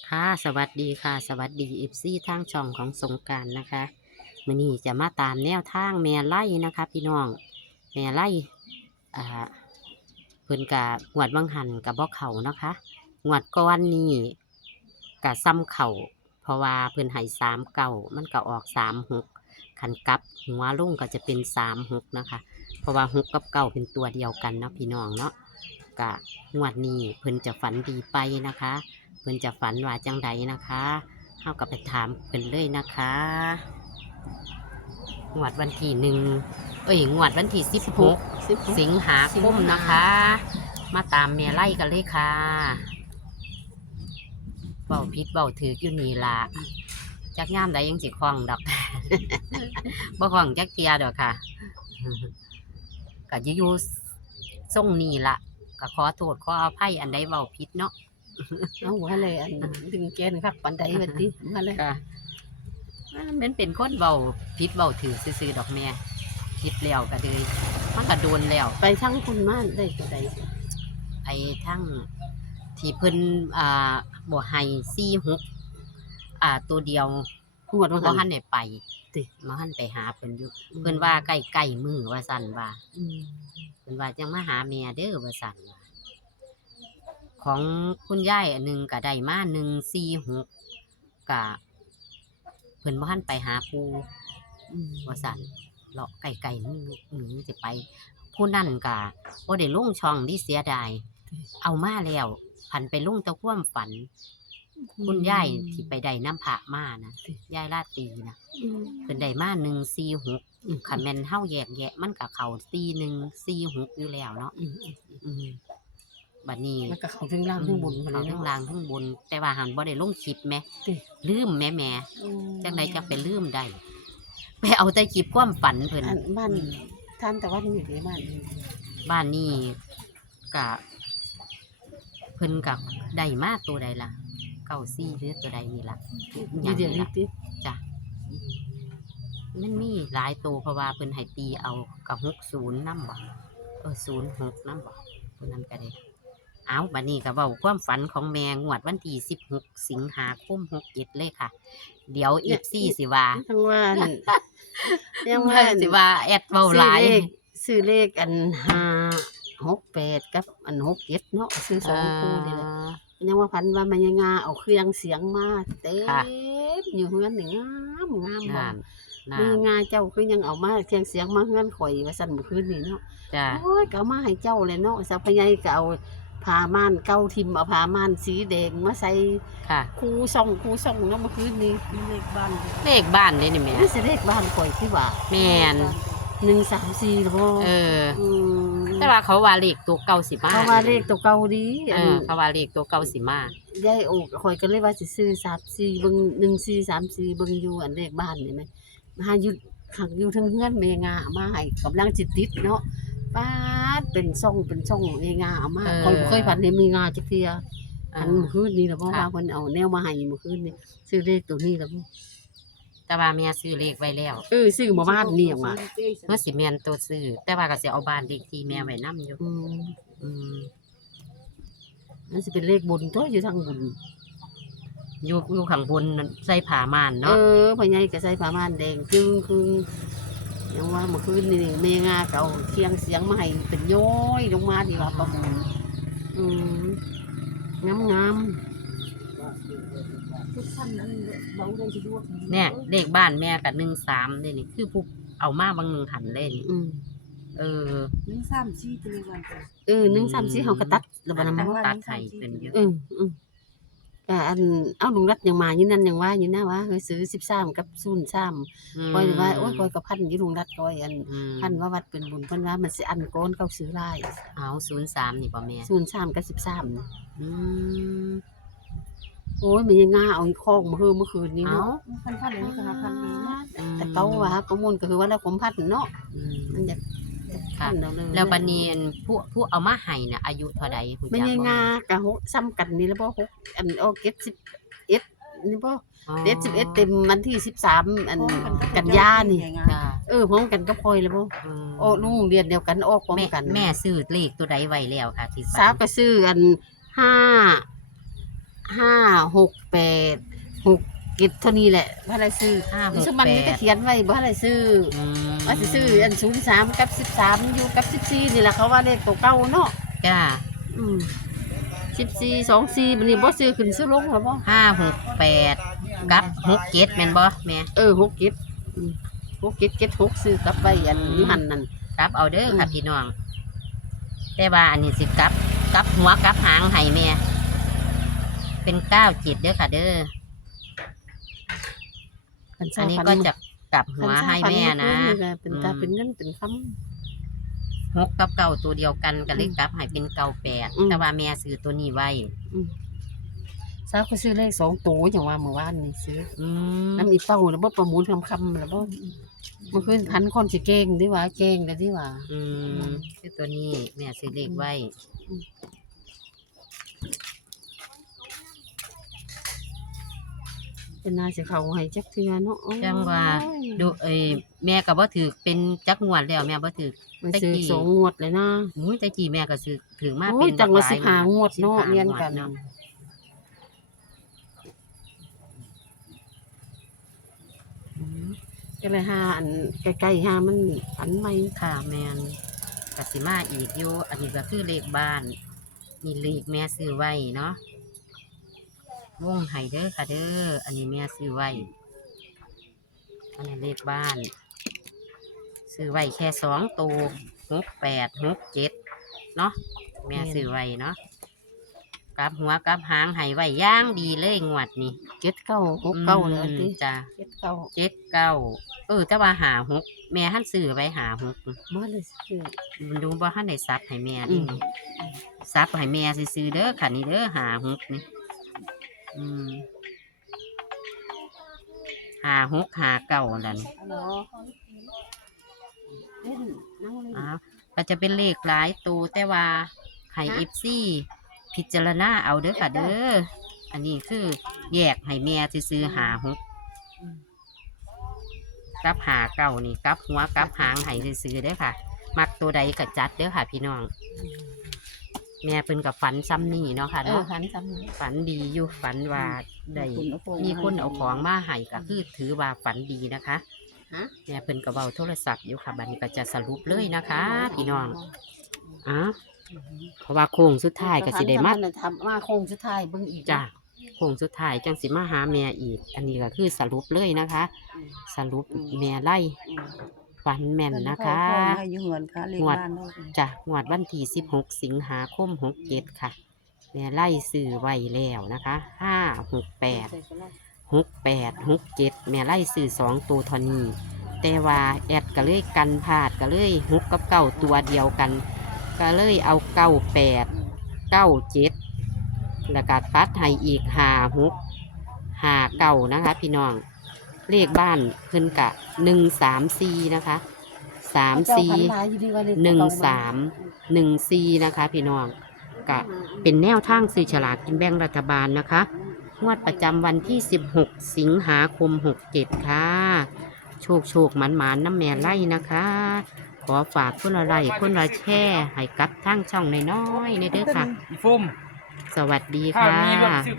ค่ะสวัสดีค่ะสวัสดีเอฟซีทางช่องของสงการนะคะมื่อนี้จะมาตามแนวทางแม่ไล่นะคะ พี่น้องแม่ไล่อ่าเพิ่นกะงวดวังหันกับบ่เขานะคะงวดก้อนนี้กะซ้ำเข่าเพราะว่าเพิ่นให้สามเก่ามันก็ออกสามหกขันกับหัวลุ่งก็จะเป็นสามหกนะคะ เพราะว่าหกกับเก่าเป็นตัวเดียวกันเนาะพี่น้องเนาะกะงวดนี้เพิ่นจะฝันดีไปนะคะ เพิ่นจะฝันว่าจังใดนะคะเฮากับไปถามเพิ่นเลยนะคะงวดวันที่หนึ่งเอ้ยงวดวันที่สิบหกสิบหกสิงหาคมนะคะ มาตามเมียไล่กันเลยค่ะเบาพิษเบาถืออยู่นี่ละจักย่ามใดยังสิคล้องดอก บ่คล้องจักเทียดอกค่ะ ก็จะอยู่ส่งนี่ละก็ขอโทษขออภัยอันใดเบาพิษเนาะ เอาหัวเลยอันดึงแกนครับปันไดแบบนี้มาเลยค่ะมันเป็นคนเบาพิษเบาถือซื่อๆดอกแม่พิษแล้วก็เลยมันก็โดนแล้ว ไปทั้งคุณม่านได้ตัวใดไอ้ทั้งที่เพิ่นอ่าบ่ให้ซี่หกอ่า ตัวเดียวงวดว่าบ่หัหันนได้ไปติบ่หันไปหาเพิ่นอยู่เพิ่นว่าใกล้ๆมือว่าซั่นว่าอืมเพิ่นว่าจังมาหาแม่เด้อว่าซั่นว่า ของคุณยายอันหนึงก็ได้มา146ก็เพิ่นบ่หันไปหาปู่อืมว่าสั่นเลาะไก่ไก่มึงมึงสิไป ผู้นั่นกะบ่ได้ลงช่องที่เสียดาย เอามาแล้วพันไปลงแตะคว่ำฝัน คุณยายที่ไปได้น้ำผะมานะยายลาดตีนะอืมเพิ่นได้มาหนึ่งสี่หกคันแม่นเฮาแยกแยะมันกับเขาตีหนึ่งสี่หกอยู่แล้วเนาะอืมอืม บัดนี้แล้วก็เขาถึงล่างถึงบนมาเลเขายทั้งเนาะ ล่างทั้งบน แต่ว่าหันบ่ได้ลงคลิปแหม่ติ ลืมแหม่แหม่อืมจังไดจะไปลืมได้ไปเอาแต่คลิปความฝันเพิ่นอันบ้านท่านแต่ว่านี่อยู่ในบ้านนี่บ้านนี้กะเพิ่นกับได้มาตัวใดล่ะเก้าซี่หรือตัวใดนี่ล่ะ อยู่เดียวนี้ติจ้ะมันมีหลายตัวเพราะว่าเพิ่นให้ตีเอากับหกศูนย์น้ำบ่เออศูนย์หกน้ำบ่ตัวนั้นก็ได้ เอาบัดนี้ก็เว้าความฝันของแม่งวดวันที่สิบหกสิงหาคมหกเจ็ดเลยค่ะ เดี๋ยวเอฟซีสิว่าทั้งว่านั่นยังว่า สิว่าแอดเว้าหลาย ซื้อเลขอันห้าหกแปดกับอันหกเจ็ดเนาะซื้อสองคู่นี่แหละยังว่าพันว่ามันยังงาเอาเครื่องเสียงมาเต็มค่ะอยู่เฮือนนี่งามงามนานนามีนงาเจ้าคือยังเอามาเครื่องเสียงมาเฮือนข่อยว่าสั่นเมื่อคืนนี่เนาะจ้ะโอ้ยก็เอามาให้เจ้าเลยเนาะสัพยายก็เอา ผ้าม่านเก่าทิมเอาผ้าม่านสีแดงมาใส่ค่ะ คูส่องคูส่องเนาะเมื่อคืนนี้เลขบ้านเลขบ้านเลยนี่แม่นี่สิเลขบ้านข่อยที่ว่าแม่นหนึ่งสามสี่หรือเปล่าเอออืมแต่ว่าเขาว่าเลขตัวเก่าสิมาเขาว่าเลขตัวเก่าดีเออเขาว่าเลขตัวเก่าสิมายายโอกข่อยก็เลยว่าสิซื้อสามสี่เบิ่งหนึ่งสี่สามสี่เบิ่งอยู่อันเลขบ้านนี่ไหมมาหาอยู่ขังอยู่เทั้งเฮือนเมงาเอามาให้กำลังจิตติดเนาะ ป้าดเป็นช่องเป็นช่องเมงาเอามาเออข่อยบ่เคยพันในมีงาจักเทียเออันอเมื่อคืนนี้แล้วเพราะค่ะ ว่าเพิ่นเอาแนวมาให้เมื่อคืนนี้ซื้อเลขตัวนี้แล้วบ่แต่ว่าแม่ซื้อเลขไว้แล้วเออซื้อมาบ้านนี่ออกมาเมื่อสิแม่นตัวซื้อแต่ว่าก็สิเอาบ้านเลขที่แม่ไว้นํอยู่อืมอืมมันสิเป็นเลขบนตัวอยู่ทางบนอยู่อยู่ข้างบนนั่นใส่ผ้าม่านเอเนาะอพ่อใหญ่ก็ใส่ผ้าม่านแดงจึงคือ ยังว่าเมื่อคืนนี่เมงาก็เอาเคียงเสียงมาให้เป็นย้อยลงมาดีว่าประมูลอืมงามงามเนี่ยเลขบ้านแม่ก็13นี่นี่คือผู้เอามาบางหนึงหันเล่นอืมเออหนึ่งสามสี่ตัววันจ้ะเออหนึ่งสามสี่เขากระตัดแล้วบัดนตัดำตัดให้เป็นเยอะอืมอืม แต่อันเอาลุงรัดยังมาอยู่นั่นยังว่าอยู่นะว่าเฮ้ยซื้อสิบสามกับศูนย์สามคอยว่าโอ้ยคอยกับพันอยู่ลุงรัดคอยอันอืมพันว่าวัดเป็นบุญเพิ่นว่ามันสิอันโกนเขาซื้อไล่เอา03นี่บ่แม่ศูนย์สามกับสิบสามอืมโอ้ยมันยังง่าเอาอีกข้องมาเฮือเมื่อคืนนี้เอาเนาะพันพันเลยก็หาพันนี้เนาะแต่เขาว่าประมูลก็คือว่าแล้วผมพัดเนาะอืมมันจะ ค่ะพันเอาเลยแล้วบัดนี้อันผู้ผู้เอามาให้น่ะอายุเท่าใดผู้มันจักยังบ่งากะหกซ้ำกันนี่แล้วบ่หกอันโอเก็ดสิบเอ็ดนี่บ่อ๋อเอ็ดสิบเอ็ดเต็มวันที่สิบสามอัน กันยานี่ จ้าเออพร้อมกันก็พลอยแล้วบ่มโอ้ลูกเรียนเดียวกันออกพร้อมแม่กันแม่ซื้อเลขตัวใดไว้แล้วค่ะที่สาวก็ซื้ออันห้าห้าหกแปดหก กิจเท่านี้แหละบ่ได้ซื้อห้าหกสมันแปนี่ก็ดเขียนไว้บ่ได้ซื้ออืมว่าสิซื้ออันศูนย์สามกับสิบสามอยู่กับสิบสี่นี่แหละเขาว่าเลขตัวเก่าเนาะจ้าอืมสิบสี่สองสี่มันนี่บ่ซื้อขึ้นซื้อลงหรอบ่ห้าหกแปดกับหกเจ็ดแม่นบ่แม่เออหกกิจอืมหกกิจเจ็ดหกซื้อกลับไปอันนี้หันนั่น กลับเอาเด้อค่ะอืม พี่น้อง แต่ว่าอันนี้สิกลับกลับหัวกลับหางให้แม่เป็นเก้าจิตเด้อค่ะเด้อ คันอันนี้ฟัก็จะกลับหัวคันให้ฟัแม่นะเมื่อคืก็เป็นตาอืมเป็นเงินเป็นคหกกับเก่าตัวเดียวกันก็เลยอืมกลับให้เป็นเก่าแปดอืมแต่ว่าแม่ซื้อตัวนี้ไว้ำสาวก็ซื้อเลขสองตัวอย่างว่าเมื่อวานนี่ซื้ออืมน้ำอีเต้าแล้วบ่ประมูลคำคำๆแล้วบ่เมื่อคืนพันคนสิเก่งดีว่าเก่งแต่ดีว่า อืมคือตัวนี้แม่ซื้อเลขไว้ เป็นนาสิเขาให้จักเทื่อเนาะโอ้ยจังว่า ดูเอ้ยแม่ก็บ่ถือเป็นจักงวดแล้วแม่บ่ถือไปซื้อตะกี้ สองงวดเลยนะมุ้ยแต่กี้แม่ก็ซื้อถือมาโอ้เป็ยนจังว่าหลสิยหางวดเนาะสิบห้เรียนกันงวดเนาะอืมก็เลยหาอันใกล้ๆหามันอันใหม่ค่ะแม่นกสิมาอีกอยู่อันนี้ก็คือเลขบ้านนี่เลขแม่ซื้อไว้เนาะ วงไห้เด้อค่ะเด้อ อันนี้แม่ซื้อไว้ อันนี้เลขบ้าน ซื้อไว้แค่สองตัวหกแปดหกเจ็ดเนาะแม่ซื้อไว้เนาะกลับหัวกลับหางให้ไว้ย่างดีเลยงวดนี้เจ็ดเก้าหกเก้าเลยอืมติจ้ะเจ็ดเก้าเจ็ดเก้าเออแต่ว่าหาหกแม่หันซื้อไว้หาหกบ่เลยซื้อมันดูว่าหันได้ซับให้แม่อืดิมซับให้แม่ซื้อๆเด้อค่ะนี่เด้อหาหกนี่ อืมหาหกหาเก้านั่นฮัลโหลเล่นนั่งเล่น อ้าวก็จะเป็นเลขหลายตัวแต่ว่าให้ฮะ เอฟซีพิจารณาเอาเด้อค่ะเด้ออันนี้คือแยกให้แม่ซื้อๆหาหกกับหาเก้านี่กับหัวกับหางให้ซื้อๆเด้อค่ะ มักตัวใดก็จัดเด้อค่ะ พี่น้อง แม่เพิ่นกับฝันซ้ำนี่เนาะค่ะเออเนาะหันซ้ำนี่ ฝันดีอยู่ฝันว่าได้มีคนเอาของมาให้ก็คือถือว่าฝันดีนะคะฮะ แม่เพิ่นก็เว้าโทรศัพท์อยู่ค่ะบัดนี้ก็จะสรุปเลยนะคะ พี่น้องอะเพราะว่าโค้งสุดท้ายก็สิได้มาหันซ้ำนั่นทำมาโค้งสุดท้ายเบิ่งอีก จ้ะโค้งสุดท้ายจังสิมาหาแม่อีก อันนี้ก็คือสรุปเลยนะคะ สรุปแม่ไล่อืม ฝันแม่นนะคะให้อยืมเงินค่ะเลขงวดบ้านเนาะจ้ะงวดวันที่16สิงหาคม67ค่ะแม่ไล่ซื้อไว้แล้วนะคะ568หกแปดหกเจ็ดแม่ไล่สื่อสองตัวเทอนี้แต่ว่าแอดก็เลยกันพลาดก็เลยหกกับเก้าตัวเดียวกัน ก็เลยเอาเก้าแปดเก้าเจ็ดแล้วก็ตัดให้อีกหาหกหาเก้านะคะ พี่น้อง เลขบ้านเพิ่นกะหนึ่งสามสี่นะคะสามสี่เจ้พันหลายอยู่ดีว่าเลขหนึ่งเก่ๆสามหนึ่งสี่นะคะพี่น้องกะเป็นแนวทางซื้อฉลากกินแบ่งรัฐบาลนะคะ งวดประจำวันที่ 16 สิงหาคม 67 ค่ะ โชคโชคหมันหมานน้ำแม่ไล่นะคะ ขอฝากคนละไลค์คนละแช่ให้กับทางช่องน้อยๆในเด้อค่ะอีฟุ่มสวัสดีข้าวค่ะมีรถซื้อ